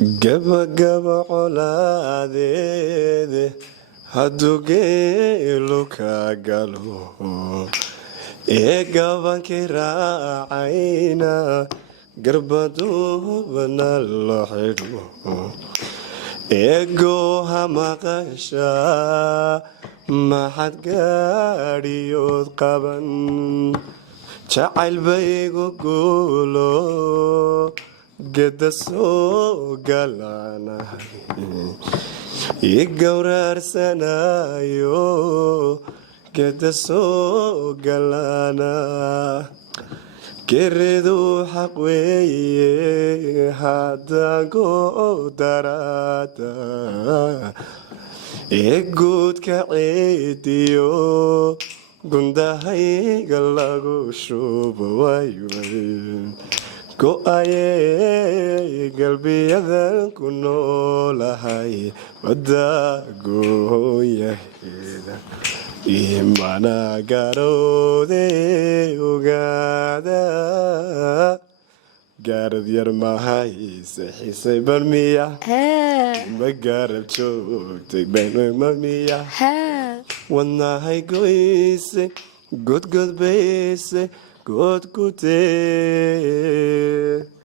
gaba gaba colaadeede hadduu geelu ka galo ee gabankii raacayna garbaduubana loo xidho eegooha maqasha maxad gaadhiyood qaban jacayl baygu guulo geda soo galaanahay i gowraarsanayo geda soo galaana gereedu xaq weeye haddaan ku daraada ee guudka ciidiyo gundahayga lagu shubo wayway go-ayey galbiyadan ku noolahay wadda gooyaheeda imana garowde ogaada gaarad yar mahayse xisay barmiya ma gaarab joogtay barmiya wadnahay goyse godgodbayse godgutee